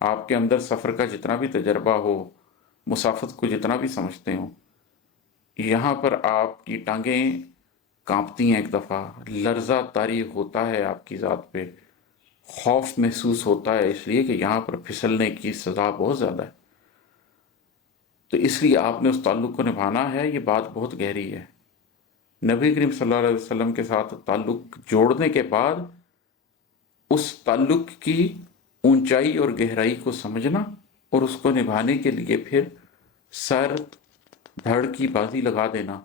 آپ کے اندر سفر کا جتنا بھی تجربہ ہو، مسافت کو جتنا بھی سمجھتے ہوں، یہاں پر آپ کی ٹانگیں کانپتی ہیں، ایک دفعہ لرزہ طاری ہوتا ہے آپ کی ذات پہ، خوف محسوس ہوتا ہے، اس لیے کہ یہاں پر پھسلنے کی سزا بہت زیادہ ہے۔ تو اس لیے آپ نے اس تعلق کو نبھانا ہے، یہ بات بہت گہری ہے۔ نبی کریم صلی اللہ علیہ وسلم کے ساتھ تعلق جوڑنے کے بعد اس تعلق کی اونچائی اور گہرائی کو سمجھنا اور اس کو نبھانے کے لیے پھر سر دھڑ کی بازی لگا دینا،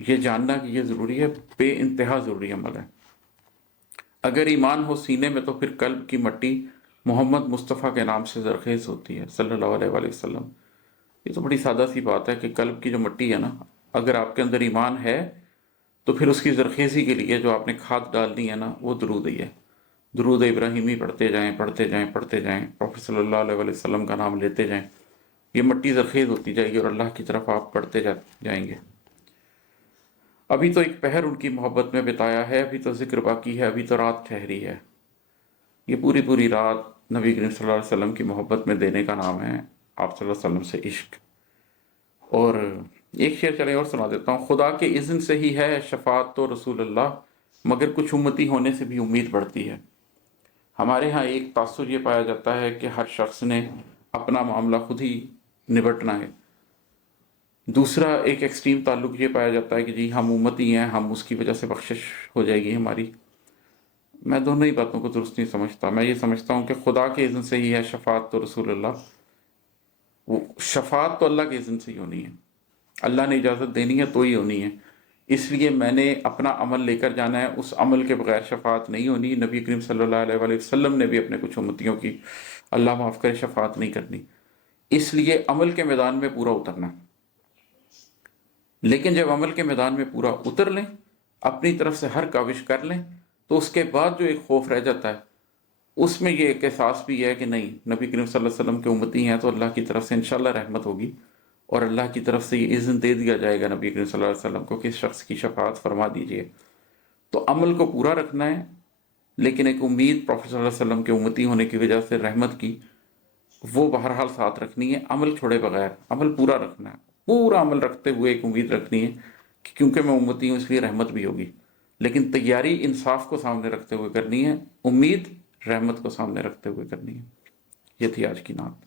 یہ جاننا کہ یہ ضروری ہے، بے انتہا ضروری عمل ہے۔ اگر ایمان ہو سینے میں تو پھر قلب کی مٹی محمد مصطفیٰ کے نام سے زرخیز ہوتی ہے صلی اللہ علیہ وآلہ وسلم۔ یہ تو بڑی سادہ سی بات ہے کہ قلب کی جو مٹی ہے نا، اگر آپ کے اندر ایمان ہے تو پھر اس کی زرخیزی کے لیے جو آپ نے کھاد ڈالنی ہے نا، وہ درود ہی ہے۔ درود ابراہیمی پڑھتے جائیں پڑھتے جائیں پڑھتے جائیں، پروفیٹ صلی اللہ علیہ وآلہ وسلم کا نام لیتے جائیں، یہ مٹی زرخیز ہوتی جائے گی اور اللہ کی طرف آپ بڑھتے جائیں گے۔ ابھی تو ایک پہر ان کی محبت میں بتایا ہے، ابھی تو ذکر باقی ہے، ابھی تو رات ٹھہری ہے۔ یہ پوری پوری رات نبی کریم صلی اللہ علیہ وسلم کی محبت میں دینے کا نام ہے، آپ صلی اللہ علیہ وسلم سے عشق۔ اور ایک شعر چلیں اور سنا دیتا ہوں: خدا کے اذن سے ہی ہے شفاعت تو رسول اللہ، مگر کچھ امتی ہونے سے بھی امید بڑھتی ہے۔ ہمارے ہاں ایک تاثر یہ پایا جاتا ہے کہ ہر شخص نے اپنا معاملہ خود ہی نبٹنا ہے۔ دوسرا ایک ایکسٹریم تعلق یہ پایا جاتا ہے کہ جی ہم امتی ہیں، ہم اس کی وجہ سے بخشش ہو جائے گی ہماری۔ میں دونوں ہی باتوں کو درست نہیں سمجھتا۔ میں یہ سمجھتا ہوں کہ خدا کے اذن سے ہی ہے شفاعت تو رسول اللہ، وہ شفاعت تو اللہ کے اذن سے ہی ہونی ہے، اللہ نے اجازت دینی ہے تو ہی ہونی ہے۔ اس لیے میں نے اپنا عمل لے کر جانا ہے، اس عمل کے بغیر شفاعت نہیں ہونی۔ نبی کریم صلی اللہ علیہ وآلہ وسلم نے بھی اپنے کچھ امتیوں کی، اللہ معاف کرے، شفاعت نہیں کرنی۔ اس لیے عمل کے میدان میں پورا اترنا۔ لیکن جب عمل کے میدان میں پورا اتر لیں، اپنی طرف سے ہر کاوش کر لیں، تو اس کے بعد جو ایک خوف رہ جاتا ہے، اس میں یہ ایک احساس بھی ہے کہ نہیں، نبی کریم صلی اللہ علیہ وسلم کے امتی ہیں تو اللہ کی طرف سے انشاءاللہ رحمت ہوگی، اور اللہ کی طرف سے یہ اذن دے دیا جائے گا نبی کریم صلی اللہ علیہ وسلم کو کہ اس شخص کی شفاعت فرما دیجئے۔ تو عمل کو پورا رکھنا ہے، لیکن ایک امید پروفیٹ صلی اللہ علیہ وسلم کے امتی ہونے کی وجہ سے رحمت کی، وہ بہرحال ساتھ رکھنی ہے، عمل چھوڑے بغیر عمل پورا رکھنا ہے، پورا عمل رکھتے ہوئے ایک امید رکھنی ہے کہ کیونکہ میں امتی ہوں اس لیے رحمت بھی ہوگی، لیکن تیاری انصاف کو سامنے رکھتے ہوئے کرنی ہے، امید رحمت کو سامنے رکھتے ہوئے کرنی ہے۔ یہ تھی آج کی نعت۔